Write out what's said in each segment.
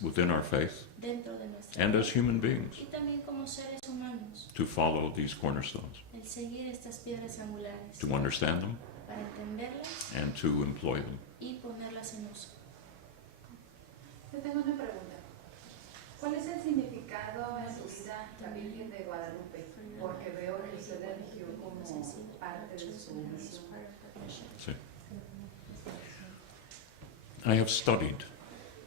within our faith, dentro de nuestra and fe, as human beings, y también como seres humanos, to follow these cornerstones, el seguir estas piedras angulares, to understand them, para entenderlas and to employ them. y ponerlas en uso. Yo tengo una pregunta. ¿Cuál es el significado en su vida la Virgen de Guadalupe? Porque veo que usted la eligió como parte de su misión. See? I have studied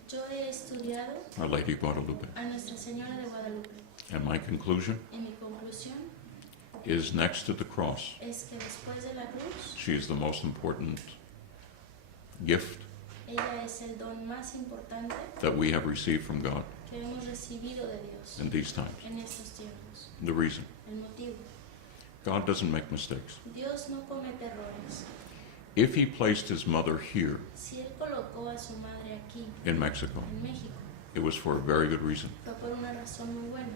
Yo he estudiado Our Lady of Guadalupe, a Nuestra Señora de Guadalupe, and my conclusion y mi conclusión is next to the cross, es que después de la cruz, she is the most important gift ella es el don más importante that we have received from God que hemos recibido de Dios in these times. en estos tiempos. The reason, El motivo: God doesn't make mistakes. Dios no comete errores. If He placed His mother here Si Él colocó a su madre aquí, in Mexico, en México, it was for a very good reason. fue por una razón muy buena.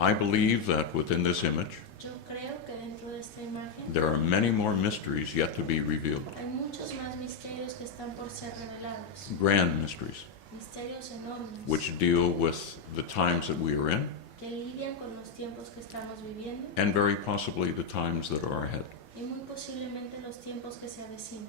I believe that within this image, Yo creo que dentro de esta imagen there are many more mysteries yet to be revealed. hay muchos más misterios que están por ser revelados. Grand mysteries, Misterios enormes which deal with the times that we are in, que lidian con los tiempos que estamos viviendo and very possibly the times that are ahead. y muy posiblemente los tiempos que se avecinan.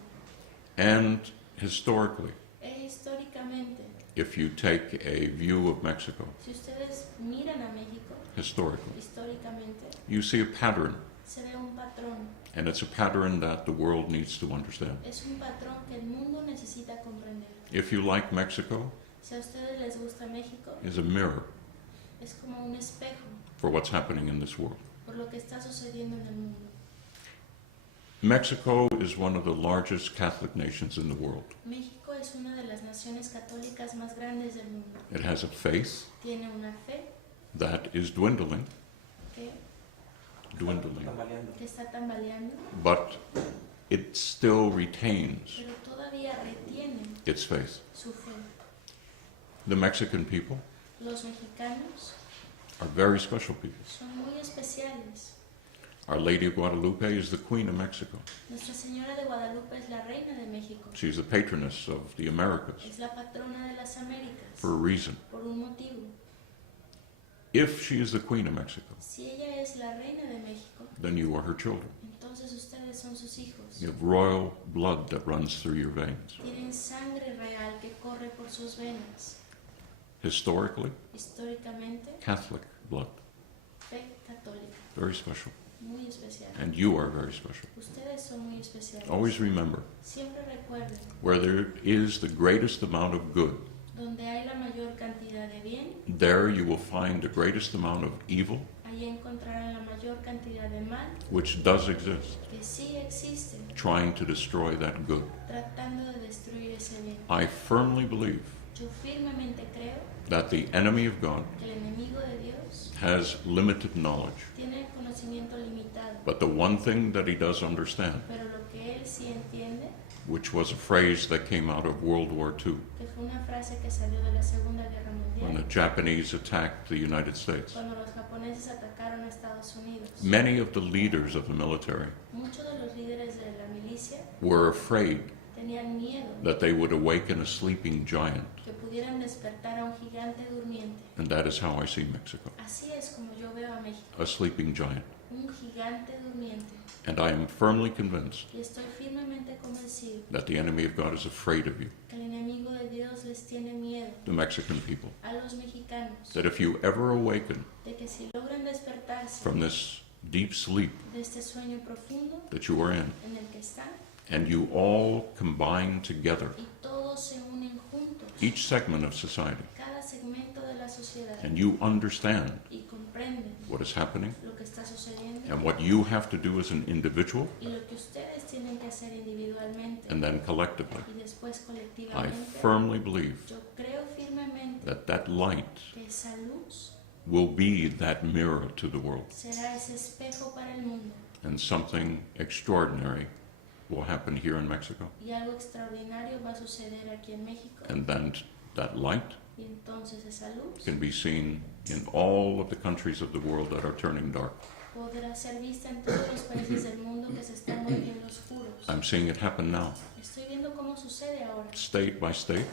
And historically, E históricamente, if you take a view of Mexico, si ustedes miran a México, historically, históricamente, you see a pattern, se ve un patrón. and it's a pattern that the world needs to understand. Es un patrón que el mundo necesita comprender. If you like Mexico, Si a ustedes les gusta México, is a mirror es como un espejo for what's happening in this world. por lo que está sucediendo en el mundo. Mexico is one of the largest Catholic nations in the world. México es una de las naciones católicas más grandes del mundo. It has a faith Tiene una fe that is dwindling, que está tambaleando, but it still retains pero todavía retiene its faith. su fe. The Mexican people Los mexicanos are very special people. son muy especiales. Our Lady of Guadalupe is the Queen of Mexico. Nuestra Señora de Guadalupe es la reina de México. She's the patroness of the Americas Es la patrona de las Américas. for a reason. Por un motivo. If she is the Queen of Mexico, Si ella es la reina de México, then you are her children. entonces ustedes son sus hijos. You have royal blood that runs through your veins. Tienen sangre real que corre por sus venas. Historically, Históricamente, Catholic blood. fe católica. Very special. Muy especial. And you are very special. Ustedes son muy especiales. Always remember, Siempre recuerden, where there is the greatest amount of good, donde hay la mayor cantidad de bien, there you will find the greatest amount of evil, allí encontrarán la mayor cantidad de mal, which does exist, que sí existe, trying to destroy that good. tratando de destruir ese bien. I firmly believe Yo firmemente creo that the enemy of God que el enemigo de Dios has limited knowledge, tiene conocimiento limitado, but the one thing that he does understand, pero lo que él sí entiende, which was a phrase that came out of World War II, que fue una frase que salió de la Segunda Guerra when the Mundial, Japanese attacked the United States. cuando los japoneses atacaron a Estados Unidos. Many of the leaders of the military Muchos de los líderes de la milicia were afraid tenían miedo that they would awaken a sleeping giant, que pudieran despertar a un gigante durmiente. and that is how I see Mexico, Así es como yo veo a México, a sleeping giant. un gigante durmiente. And I am firmly convinced Y estoy firmemente convencido that the enemy of God is afraid of you, que el enemigo de Dios les tiene miedo the Mexican people, a los mexicanos, that if you ever awaken de que si logran despertarse from this deep sleep de este sueño profundo that you are in, en el que están and you all combine together, y todos se unen juntos, each segment of society, cada segmento de la sociedad, and you understand y comprenden what is happening lo que está sucediendo and what you have to do as an individual y lo que ustedes tienen que hacer individualmente and then collectively, y después I colectivamente, firmly believe yo creo firmemente that that light que esa luz will be that mirror to the world, será ese espejo para el mundo and something extraordinary will happen here in Mexico, y algo extraordinario va a suceder aquí en México and then that light y entonces esa luz can be seen in all of the countries of the world that are turning dark. podrá ser vista en todos los países del mundo que se están volviendo oscuros. I'm seeing it happen now, Estoy viendo cómo sucede ahora, state by state,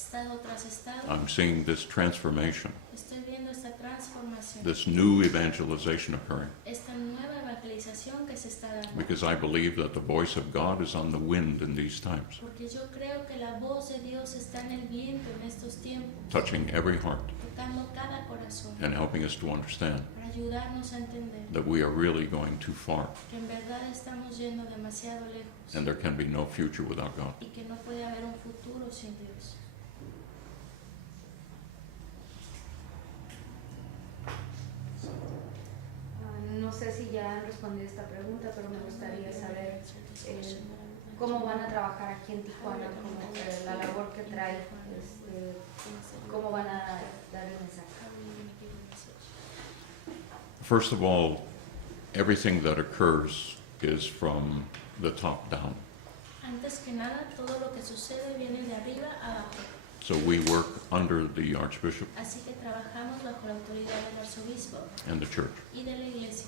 estado tras estado, I'm seeing this transformation, estoy viendo esta transformación, this new evangelization occurring, esta nueva evangelización que se está dando. because I believe that the voice of God is on the wind in these times, Porque yo creo que la voz de Dios está en el viento en estos tiempos, touching every heart tocando cada corazón, and helping us to understand para ayudarnos a entender that we are really going too far que en verdad estamos yendo demasiado lejos and there can be no future without God. y que no puede haber un futuro sin Dios. No sé si ya han respondido esta pregunta, pero me gustaría saber cómo van a trabajar aquí en Tijuana, la labor que trae, cómo van a dar el mensaje. First of all, everything that occurs is from the top down. Antes que nada, todo lo que sucede viene de arriba a abajo. So we work under the Archbishop Así que trabajamos bajo la autoridad del arzobispo and the church. y de la iglesia.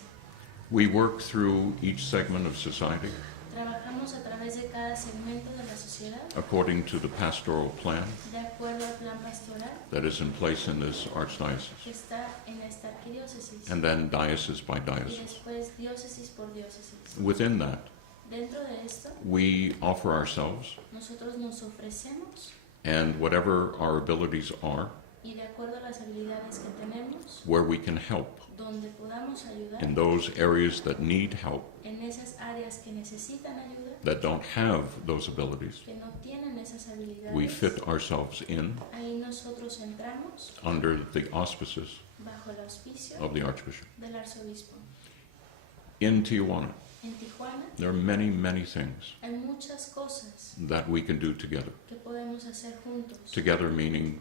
We work through each segment of society Trabajamos a través de cada segmento de la sociedad, according to the pastoral plan de acuerdo al plan pastoral that is in place in this archdiocese, que está en esta arquidiócesis. and then diocese by Y diocese. después diócesis por diócesis. Within that, Dentro de esto, we offer ourselves, nosotros nos ofrecemos and whatever our abilities are, y de acuerdo a las habilidades que tenemos, where we can help donde podamos ayudar, in those areas that need help, en esas áreas que necesitan ayuda, that don't have those abilities, que no tienen esas we habilidades, fit ourselves in ahí nosotros entramos under the auspices bajo el auspicio of the Archbishop. del arzobispo. In Tijuana, En Tijuana there are many, many things hay muchas cosas that we can do together. que podemos hacer juntos. Together meaning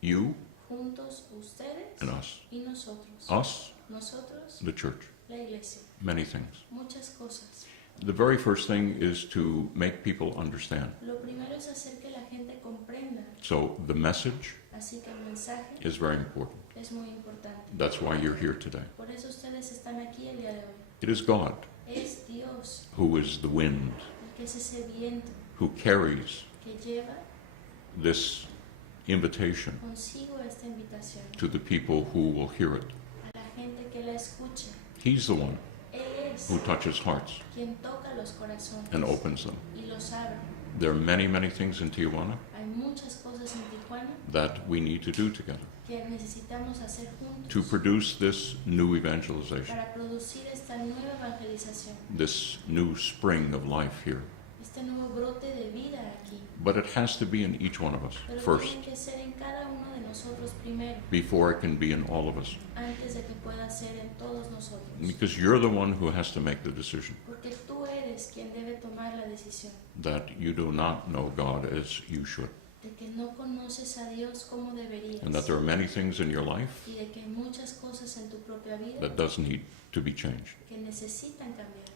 you Juntos ustedes and us. y nosotros. Us, Nosotros, the church. la iglesia. Many things. Muchas cosas. The very first thing is to make people understand. Lo primero es hacer que la gente comprenda. So the message Así que el mensaje is very important. es muy importante. That's why you're here today. Por eso ustedes están aquí el día de hoy. It is God Es Dios who is the wind, el que es ese viento who carries que lleva this invitation consigo esta invitación to the people who will hear it. a la gente que la escuche. He's the one Él es who touches hearts quien toca los corazones and opens them. y los abre. There are many, many things in Tijuana Hay muchas cosas en Tijuana that we need to do together que necesitamos hacer juntos to produce this new evangelization, para producir esta nueva evangelización, this new spring of life here. este nuevo brote de vida aquí. But it has to be in each one of us Pero first, tiene que ser en cada uno de nosotros primero, before it can be in all of us. antes de que pueda ser en todos nosotros. Because you're the one who has to make the decision Porque tú eres quien debe tomar la decisión that you do not know God as you should, de que no conoces a Dios como deberías and that there are many things in your life y de que hay muchas cosas en tu propia vida that does need to be changed. que necesitan cambiar.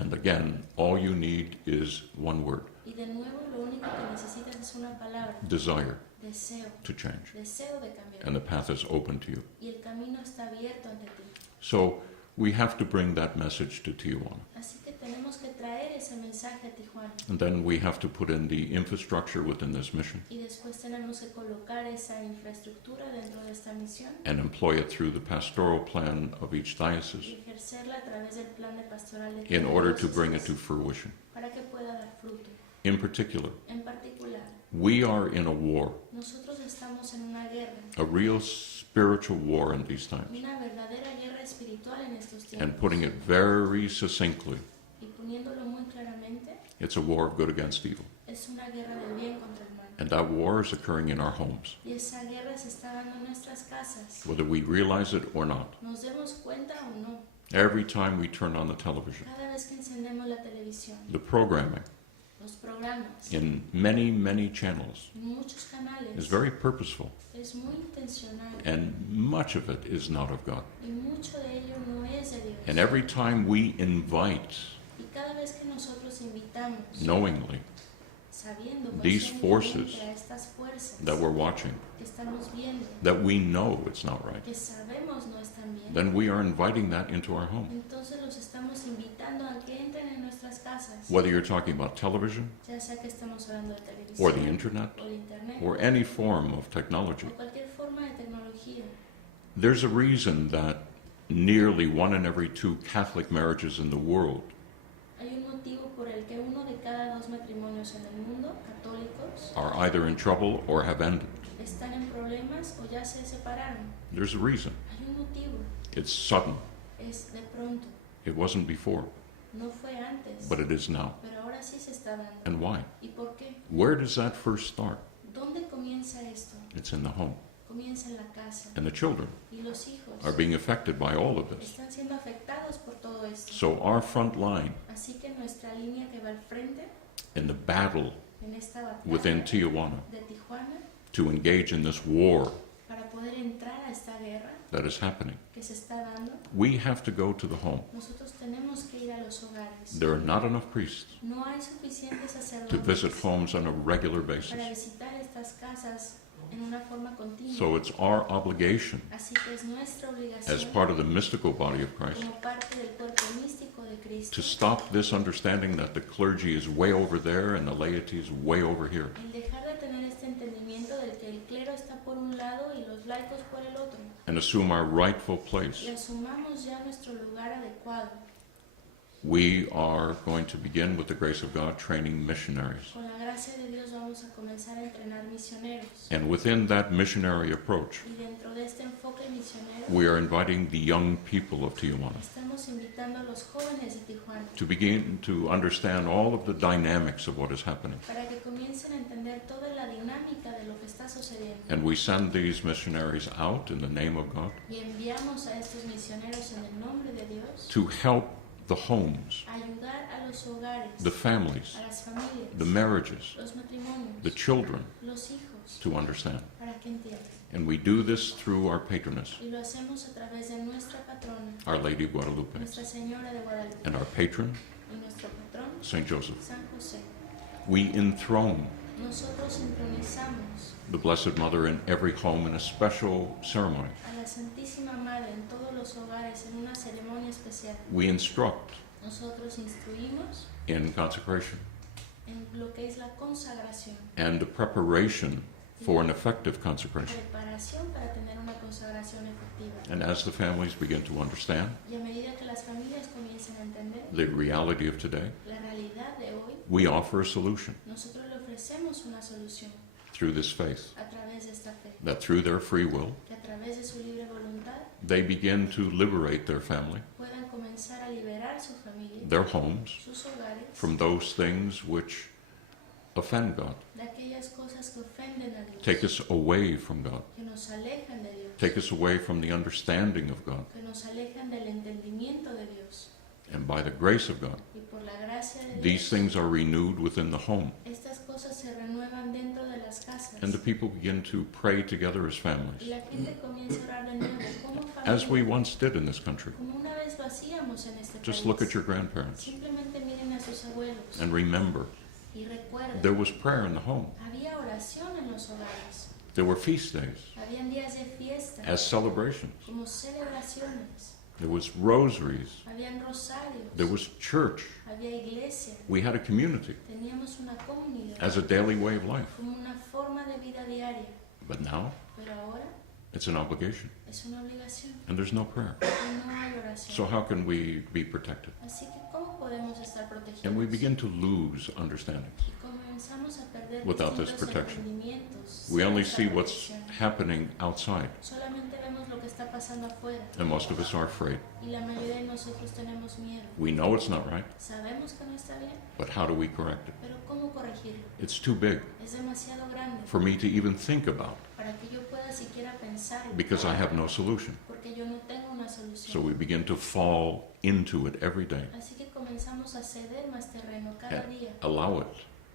And again, all you need is one word, Y de nuevo lo único que necesitas es una palabra, desire deseo, to change. deseo de cambiar. And the path is open to you. Y el camino está abierto ante ti. So we have to bring that message to Tijuana. Así que tenemos que traer ese mensaje a Tijuana. And then we have to put in the infrastructure within this mission Y después tenemos que colocar esa infraestructura dentro de esta misión and employ it through the pastoral plan of each y diocese ejercerla a través del plan de pastoral de in cada order to diócesis bring it to fruition. para que pueda dar fruto. In particular, En particular, we are in a war, nosotros estamos en una guerra, a real spiritual war in these times. una verdadera guerra espiritual en estos And tiempos. putting it very succinctly, Y poniéndolo muy claramente, it's a war of good against evil. es una guerra del bien contra el mal. And that war is occurring in our homes, Y esa guerra se está dando en nuestras casas. whether we realize it or not. Nos demos cuenta o no, Every time we turn on the television, cada vez que encendemos la televisión, the programming los programas, in many, many channels en muchos canales, is very purposeful, es muy intencional and much of it is not of God. y mucho de ello no es de Dios. And every time we invite Y cada vez que nosotros invitamos knowingly sabiendo these forces conscientemente a estas fuerzas that we're watching, que estamos viendo, that we know it's not right, que sabemos no están bien, then we are inviting that into our home. entonces los estamos invitando a que entren en nuestras casas, Whether you're talking about television ya sea que estemos hablando de or televisión the internet o de internet or any form of technology, o cualquier forma de tecnología. there's a reason that nearly 1 in every 2 Catholic marriages in the world Hay un motivo por el que 1 de cada 2 matrimonios en el mundo, católicos, are either in trouble or have ended. están en problemas o ya se separaron. There's a reason. Hay un motivo, It's sudden. es de pronto, It wasn't before, no fue antes, but it is now. pero ahora sí se está dando. And why? ¿Y por qué? Where does that first start? ¿Dónde comienza esto? It's in the home. Comienza en la casa. And the children Y los hijos are being affected by all of this. están siendo afectados por todo esto. So our front line Así que nuestra línea que va al frente in the battle en esta batalla within Tijuana de Tijuana to engage in this war para poder entrar a esta guerra that is happening, que se está dando, we have to go to the home. nosotros tenemos que ir a los hogares. There are not enough priests No hay suficientes to visit sacerdotes homes on a regular basis. para visitar estas casas en una forma continua. So it's our obligation Así que es nuestra as obligación part of the mystical body of Christ como parte del cuerpo místico de Cristo to stop this understanding that the clergy is way over there and the laity is way over here. el dejar de tener este entendimiento del que el clero está por un lado y los laicos por el otro And assume our rightful y place. asumamos ya nuestro lugar adecuado. We are going to begin with the grace of God training missionaries. Con la gracia de Dios vamos a comenzar a entrenar misioneros And within that missionary approach, y dentro de este enfoque misionero we are inviting the young people of Tijuana estamos invitando a los jóvenes de Tijuana to begin to understand all of the dynamics of what is happening. para que comiencen a entender toda la dinámica de lo que está sucediendo. And we send these missionaries out in the name of God Y enviamos a estos misioneros en el nombre de Dios to help the homes, a ayudar a los hogares, the families, a las familias, the marriages, los matrimonios, the children los hijos, to understand. para que entiendan. And we do this through our patroness, Y lo hacemos a través de nuestra patrona, Our Lady of Guadalupe, Nuestra Señora de Guadalupe, and our patron, y nuestro patrón, Saint Joseph. San José. We enthrone Nosotros entronizamos the Blessed Mother in every home in a special ceremony. a la Santísima Madre en todos los hogares en una ceremonia especial. We instruct Nosotros instruimos in consecration en lo que es la consagración, and the preparation for an effective consecration. preparación para tener una consagración efectiva. And as the families begin to understand Y a medida que las familias comiencen a entender the reality of today, la realidad de hoy, we offer a solution nosotros le ofrecemos una solución through this faith, a través de esta fe, that through their free will, que a través de su libre voluntad they begin to liberate their family, puedan comenzar a liberar su familia, their homes, sus hogares, from those things which offend God, de aquellas cosas que ofenden a Dios, take us away from God, que nos alejan de Dios, take us away from the understanding of God. que nos alejan del entendimiento de Dios. And by the grace of God, Y por la gracia de these Dios, things are renewed within the home, estas cosas se renuevan dentro de las casas. and the people begin to pray together as Y families, la gente comienza a orar de nuevo como as we familia, once did in this country. como una vez lo hacíamos en este Just país. look at your grandparents Simplemente miren a sus abuelos and remember y recuerden, there was prayer in the home. había oración en los hogares, There were feast days habían días de fiesta, as celebrations. como celebraciones, There was rosaries. habían rosarios, There was church. había iglesia, We had a community teníamos una comunidad, as a daily way of life. como una forma de vida diaria, But now pero ahora it's an obligation es una obligación and there's no prayer. y no hay oración. So how can we be protected? Así que ¿cómo podemos estar protegidos? And we begin to lose understanding. Y comenzamos a perder Without this distintos protection. entendimientos We sin only esta see what's protección. happening outside, Solamente vemos lo que está pasando afuera and most of us are afraid. y la mayoría de nosotros tenemos miedo. We know it's not right, Sabemos que no está bien, but how do we correct it? pero ¿cómo corregirlo? It's too big Es demasiado grande for me to even think about para que yo pueda siquiera pensarlo, because I have no solution. porque yo no tengo una So solución. we begin to fall into it every day. Así que comenzamos a ceder más terreno cada día. Allow it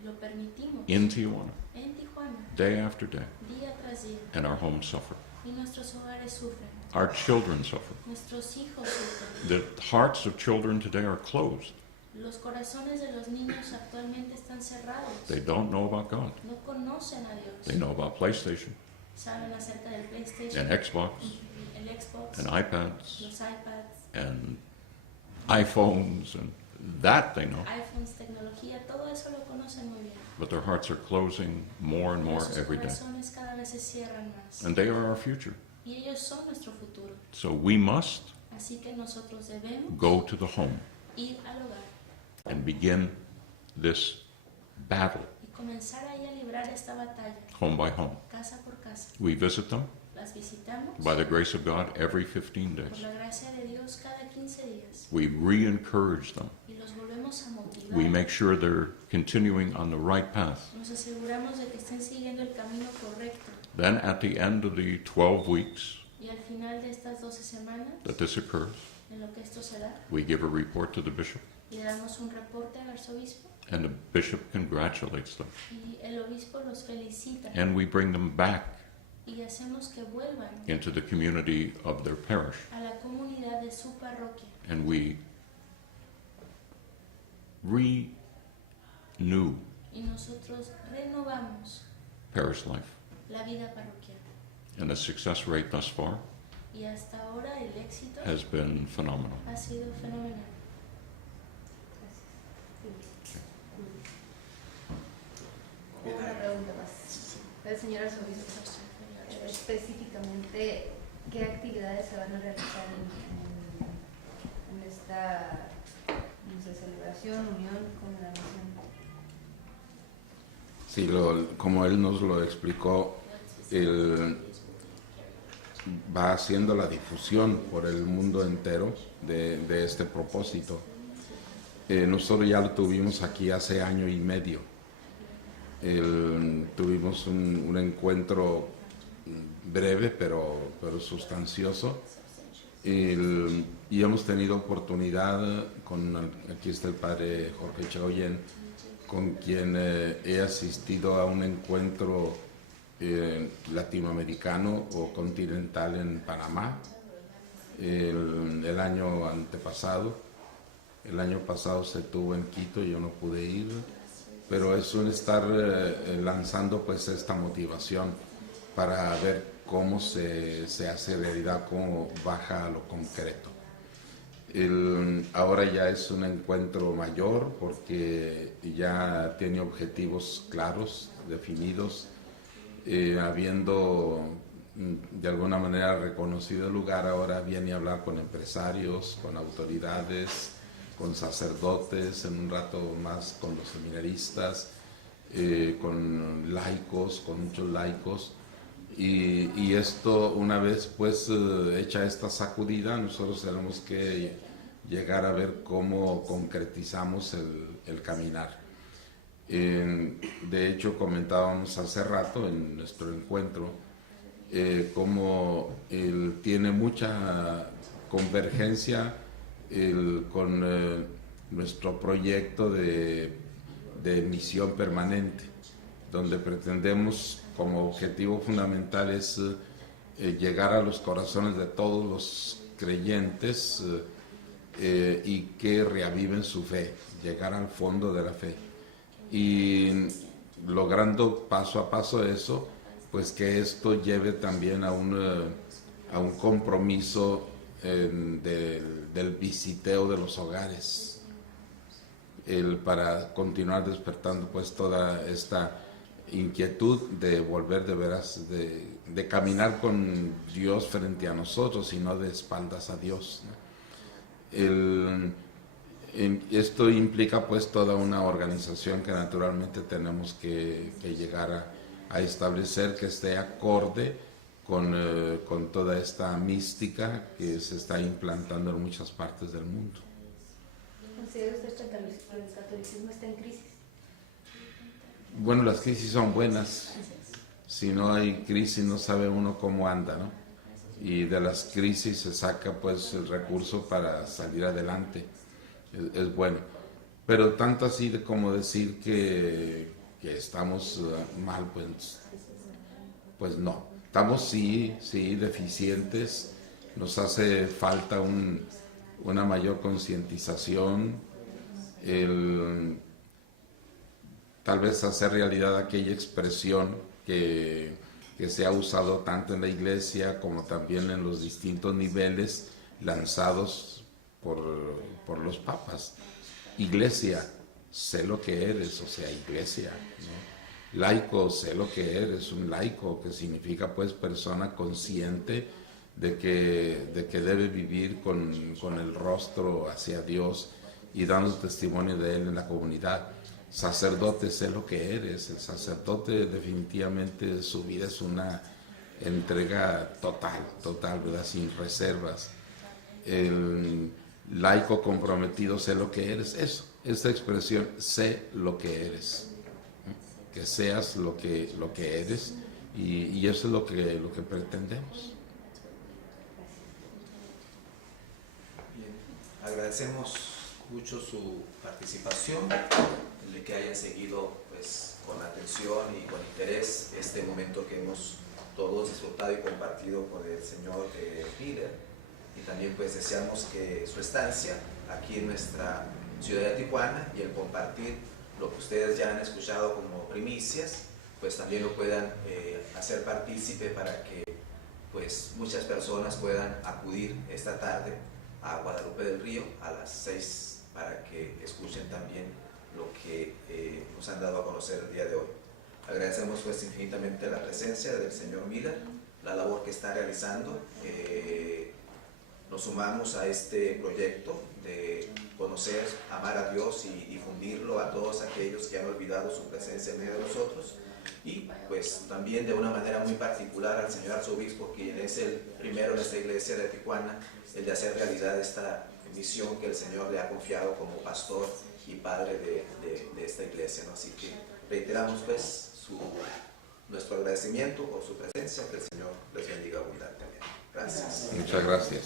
Lo permitimos in Tijuana, en Tijuana, day after day, día tras día, and our homes suffer. y nuestros hogares sufren, Our children suffer. nuestros hijos sufren. The hearts of children today are closed. Los corazones de los niños actualmente están cerrados. They don't know about God. No conocen a Dios. They know about PlayStation Saben acerca del PlayStation, and Xbox el Xbox, and iPads los iPads, and iPhones, and that they know. iPhones, tecnología, todo eso lo conocen muy bien. But their hearts are closing more and more Pero sus every day. corazones cada vez se cierran más. And they are our future. Y ellos son nuestro futuro. So we must Así que nosotros debemos go to the home ir al hogar and begin this battle, y comenzar ahí a librar esta batalla, home by home. casa por casa. We visit them Las visitamos by the grace of God every 15 por days. la gracia de Dios cada 15 días We re-encourage them. y los volvemos a motivar. We make sure they're continuing on the right path. Nos aseguramos de que estén siguiendo el camino correcto. Then at the end of the 12 weeks Y al final de estas 12 semanas, that this occurs, en lo que esto se da, we give a report to the bishop, le damos un reporte al arzobispo and the bishop congratulates them. y el obispo los felicita And we bring them back y hacemos que vuelvan into the community of their parish, a la comunidad de su parroquia and we renew y nosotros renovamos parish life. la vida parroquial. And the success rate thus far Y hasta ahora el éxito has been phenomenal. ha sido fenomenal. Una pregunta más. El señor arzobispo, específicamente, ¿qué actividades se van a realizar en esta, no sé, celebración, unión con la nación? Sí, como él nos lo explicó, él va haciendo la difusión por el mundo entero de este propósito. Nosotros ya lo tuvimos aquí hace año y medio. Tuvimos un encuentro breve pero sustancioso, y hemos tenido oportunidad aquí está el padre Jorge Chagoyen, con quien he asistido a un encuentro latinoamericano o continental en Panamá el año antepasado. El año pasado se tuvo en Quito y yo no pude ir, pero es un estar lanzando pues esta motivación para ver cómo se hace realidad, cómo baja a lo concreto. Ahora ya es un encuentro mayor porque ya tiene objetivos claros, definidos, habiendo de alguna manera reconocido el lugar. Ahora viene a hablar con empresarios, con autoridades, con sacerdotes, en un rato más con los seminaristas, con laicos, con muchos laicos. Y esto, una vez pues hecha esta sacudida, nosotros tenemos que llegar a ver cómo concretizamos el caminar. De hecho, comentábamos hace rato en nuestro encuentro cómo tiene mucha convergencia con nuestro proyecto de misión permanente, donde pretendemos como objetivo fundamental es llegar a los corazones de todos los creyentes y que reaviven su fe, llegar al fondo de la fe. Y logrando paso a paso eso, pues que esto lleve también a un compromiso del visiteo de los hogares, para continuar despertando pues toda esta inquietud de volver de veras, de caminar con Dios frente a nosotros y no de espaldas a Dios, ¿no? Esto implica pues toda una organización que naturalmente tenemos que llegar a establecer, que esté acorde con toda esta mística que se está implantando en muchas partes del mundo. ¿Considera usted que el catolicismo está en crisis? Bueno, las crisis son buenas. Si no hay crisis no sabe uno cómo anda, ¿no? Y de las crisis se saca pues el recurso para salir adelante. Es bueno. Pero tanto así como decir que estamos mal, pues no. Estamos sí deficientes. Nos hace falta una mayor concientización. tal vez hacer realidad aquella expresión que se ha usado tanto en la iglesia como también en los distintos niveles lanzados por los papas. Iglesia, sé lo que eres, o sea, iglesia, ¿no? Laico, sé lo que eres, un laico, que significa pues persona consciente de que debe vivir con el rostro hacia Dios y dando testimonio de Él en la comunidad. Sacerdote, sé lo que eres. El sacerdote definitivamente su vida es una entrega total, ¿verdad? Sin reservas. El laico comprometido, sé lo que eres. Eso, esta expresión, sé lo que eres. Que seas lo que eres, y eso es lo que pretendemos. Bien, agradecemos mucho su participación, el de que hayan seguido pues con atención y con interés este momento que hemos todos disfrutado y compartido con el señor Miller, y también pues deseamos que su estancia aquí en nuestra ciudad de Tijuana y el compartir lo que ustedes ya han escuchado como primicias, pues también lo puedan hacer partícipe para que pues muchas personas puedan acudir esta tarde a Guadalupe del Río a las 6 para que escuchen también lo que nos han dado a conocer el día de hoy. Agradecemos pues infinitamente la presencia del señor Miller, la labor que está realizando. Nos sumamos a este proyecto de conocer, amar a Dios y difundirlo a todos aquellos que han olvidado su presencia en medio de nosotros, y pues también de una manera muy particular al señor arzobispo, quien es el primero en esta iglesia de Tijuana, el de hacer realidad esta misión que el Señor le ha confiado como pastor y padre de esta iglesia, ¿no? Así que reiteramos pues nuestro agradecimiento por su presencia, que el Señor les bendiga abundantemente. Gracias. Muchas gracias.